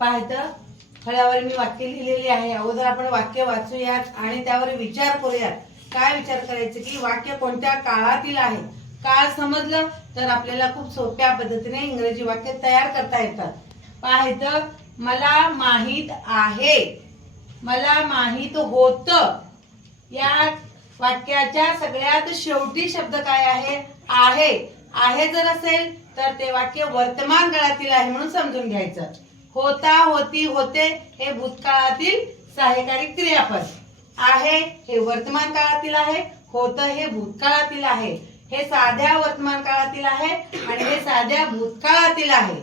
पाहतं फळ्यावर मी वाक्य लिहिलेली आहे. अगोदर आपण वाक्य वाचूयात आणि त्यावर विचार करूयात. काय विचार करायचे की वाक्य कोणत्या काळातील आहे? काळ समजलं तर आपल्याला खूप सोप्या पद्धतीने इंग्रजी वाक्य तयार करता येतात पाहतं मला माहीत आहे. मला माहीत होत. या वाक्याच्या सगळ्यात शेवटी शब्द काय आहे? आहे. आहे जर असेल तर ते वाक्य वर्तमान काळातील आहे म्हणून समजून घ्यायचं. होता होती होते हे भूतकाळातील सहाय्यकारी क्रियापद आहे. हे वर्तमान काळातील आहे होत हे भूतकाळातील आहे. हे साध्या वर्तमान काळातील आहे आणि हे साध्या भूतकाळातील आहे.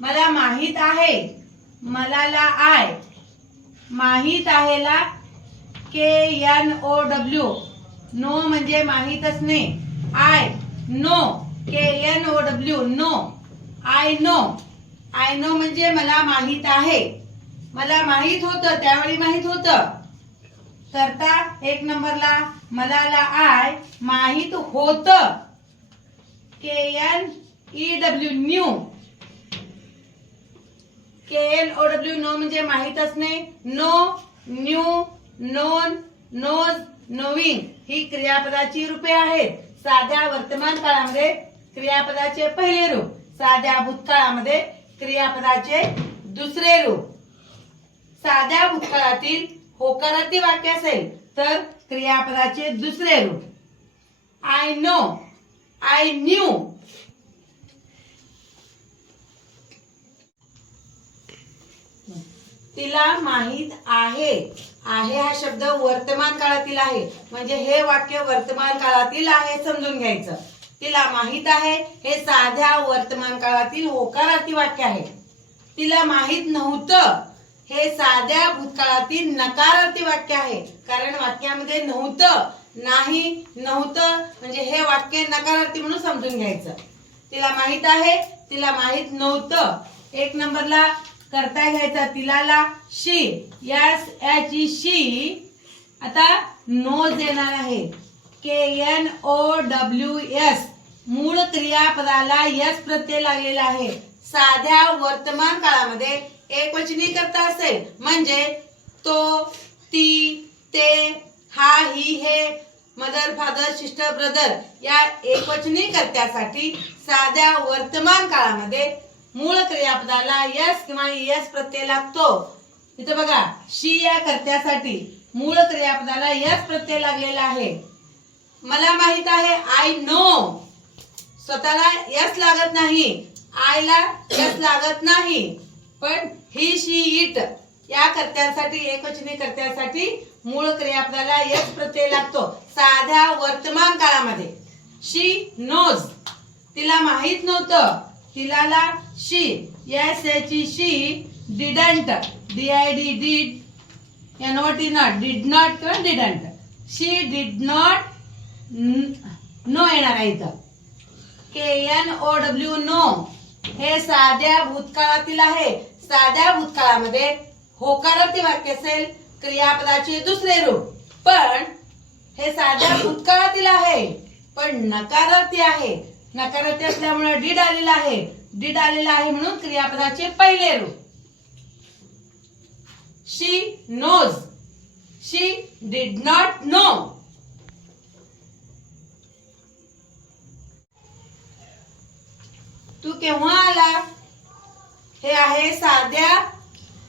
मला माहीत आहे मला ला आय. माहीत आहे ला K N O W. Know म्हणजे माहीत असणे I know. K N O W know. I know. I know म्हणजे मला माहीत आहे. मला माहीत होतं त्यावेळी माहीत होतं. करता एक नंबरला मला ला आय माहीत होत. K N E W knew K N O W know म्हणजे माहीत असणे know knew known knows knowing ही क्रियापदाची रूपे आहेत. साध्या वर्तमान काळामध्ये क्रियापदाचे पहिले रूप. साध्या भूतकाळामध्ये क्रियापदाचे दुसरे रूप. साध्या भूतकाळातील होकारार्थी वाक्य असेल तर क्रियापदाचे दुसरे रूप. आय नो आय न्यू तिला माहीत आहे आहे हा शब्द वर्तमान काळातील आहे. म्हणजे हे वाक्य वर्तमान काळातील आहे समजून घ्यायचं. तिला माहीत आहे हे साध्या वर्तमान काळातील होकारार्थी वाक्य आहे. तिला माहीत नव्हतं हे साध्या भूतकाळातील नकारार्थी वाक्य आहे. कारण वाक्यामध्ये नव्हतं नाही नव्हतं म्हणजे हे वाक्य नकारार्थी म्हणून समजून घ्यायचं. तिला माहीत आहे तिला माहीत नव्हतं. एक नंबरला करता घ्यायचा तिलाला शी. यास याची शी. आता नोज येणार आहे. K N O W S मूळ क्रियापदाला यस प्रत्यय लागलेला आहे. साध्या वर्तमान काळामध्ये एक वचनी करता असेल म्हणजे तो ती ते हा ही हे मदर फादर सिस्टर ब्रदर या एकवचनी कर्त्यासाठी साध्या वर्तमान काळामध्ये मूळ क्रियापदाला यस किंवा यस प्रत्यय लागतो. इथं बघा शी या कर्त्यासाठी मूळ क्रियापदाला यस प्रत्यय लागलेला आहे. मला माहीत आहे आय नो स्वतःला यस लागत नाही आयला यस लागत नाही. पण ही शी इट या कर्त्यासाठी एकवचनी कर्त्यासाठी मूळ क्रियापदाला यस प्रत्यय लागतो. साध्या वर्तमान काळामध्ये. शी नोज तिला माहीत नव्हतं. तिलाला शी यस याची she didn't D I D did N O T not did not किंवा didn't she did not know येणार आहे इथं. K N O W know हे साध्या भूतकाळातील आहे. साध्या भूतकाळामध्ये होकारार्थी वाक्य असेल क्रियापदाचे दुसरे रूप. पण हे साध्या भूतकाळातील आहे. पण नकारार्थी आहे. नकारार्थी असल्यामुळे डीड आलेला आहे. डीड आलेला आहे म्हणून क्रियापदाचे पहिले रूप. She knows she did not know तू केव्हा आला? हे आहे साध्या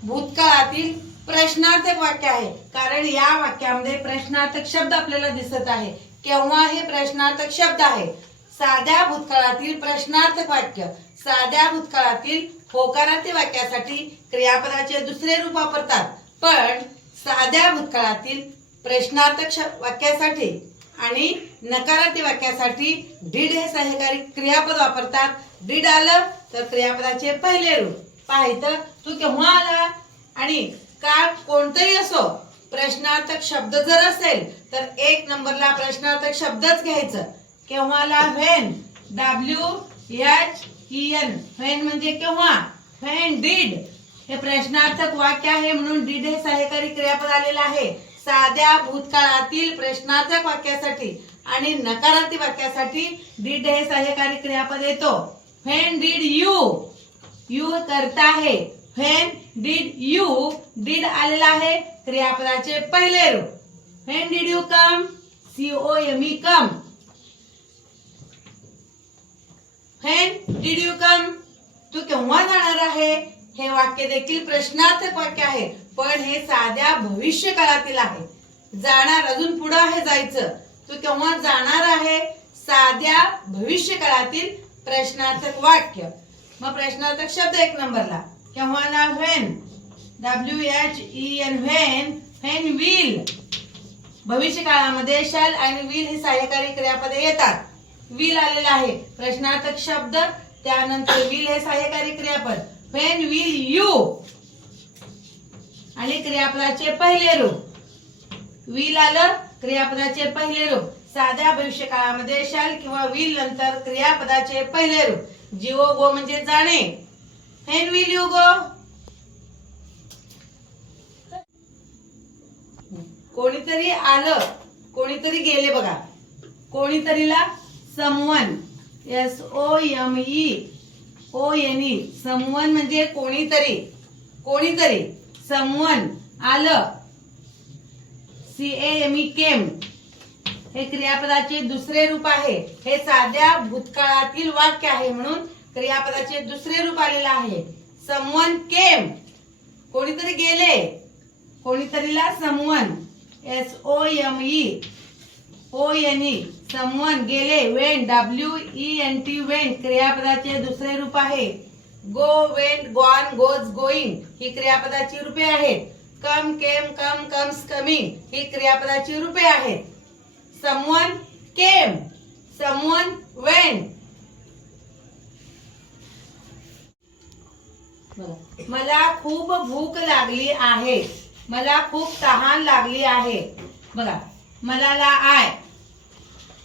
भूतकाळातील प्रश्नार्थक वाक्य आहे. कारण या वाक्यामध्ये प्रश्नार्थक शब्द आपल्याला दिसत आहे. केव्हा हे प्रश्नार्थक शब्द आहे? साध्या भूतकाळातील प्रश्नार्थक वाक्य. साध्या भूतकाळातील होकारार्थी वाक्यासाठी क्रियापदाचे दुसरे रूप वापरतात. पण साध्या भूतकाळातील प्रश्नार्थक श- वाक्यासाठी आणि नकारार्थी वाक्यासाठी डीड हे सहकारी क्रियापद वापरतात. डीड आलं तर क्रियापदाचे पहिले रूप. पाहितं तू केव्हा आला? आणि का कोणतंही असो प्रश्नार्थक शब्द जर असेल तर एक नंबरला प्रश्नार्थक शब्दच घ्यायचं. केव्हाला when. W H E N. When म्हणजे केव्हा? When did. हे प्रश्नार्थक वाक्य आहे म्हणून डीड हे सहकारी क्रियापद आलेलं आहे. साध्या भूतकाळातील प्रश्नार्थक वाक्यासाठी आणि नकारार्थी वाक्यासाठी डीड हे सहाय्यकारी क्रियापद येतो. व्हेन डीड यू यू करता आहे. व्हेन डीड यू डीड आलेला आहे. क्रियापदाचे पहिले रूप. When did you come C O M E come when did you come तू केव्हा जाणार आहे? हे वाक्य देखील प्रश्नार्थक वाक्य आहे. पण हे साध्या भविष्य काळातील आहे. जाणार अजून पुढे आहे जायचं. तू केव्हा जाणार आहे? साध्या भविष्य काळातील प्रश्नार्थक वाक्य. मग प्रश्नार्थक शब्द एक नंबरला. केव्हा ना when W H E N when when will भविष्य काळामध्ये शॅल आणि विल हे सहाय्यकारी क्रियापदे येतात. विल आलेला आहे. प्रश्नार्थक शब्द त्यानंतर विल हे सहाय्यकारी क्रियापद. वेन विल यू आणि क्रियापदाचे पहिले रूप. विल आलं क्रियापदाचे पहिले रूप. साध्या भविष्य काळामध्ये शाल किंवा विल नंतर क्रियापदाचे पहिले रूप. जिओ गो म्हणजे जाणे. व्हेन विल यू गो कोणीतरी आलं. कोणीतरी गेले बघा. कोणीतरीला someone S O M E O N E someone म्हणजे कोणीतरी कोणीतरी समवन आलं. C M E came. हे क्रियापदाचे दुसरे रूप आहे. हे साध्या भूतकाळातील वाक्य आहे म्हणून क्रियापदाचे दुसरे रूप आलेलं आहे. Someone came. कोणीतरी गेले. कोणीतरीला someone S O M E. O N E someone गेले went W E N T went क्रियापदाचे दुसरे रूप आहे. Go went gone goes going ही क्रियापदाची रूपे आहेत. Come came come comes coming he क्रियापदाची रूपे आहेत. समवन केम समवन वेन मला खूप भूक लागली आहे. मला खूप तहान लागली आहे. बघा मला ला आय.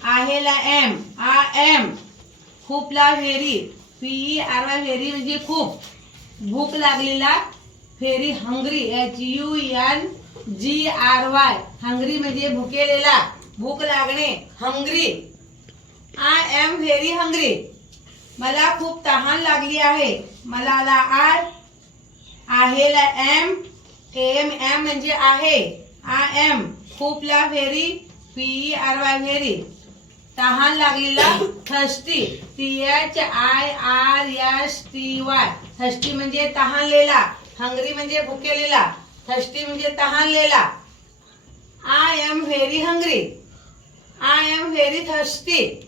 आहे ला एम, आ एम. खूप ला very P E R Y very म्हणजे खूप. भूक लागलेला very hungry H U N G R Y hungry म्हणजे भुकेलेला. भूक लागणे, hungry. I am very hungry. मला खूप तहान लागली आहे. मला ला आय आहे ला एम. एम एम म्हणजे आहे. I am. खूप ला very P R Y very तहान लागलेला thirsty T H I R S T Y. Thirsty म्हणजे तहानलेला. हंगरी म्हणजे भुकेलेला. थर्स्टी म्हणजे तहानलेला. I am very hungry. I am very thirsty.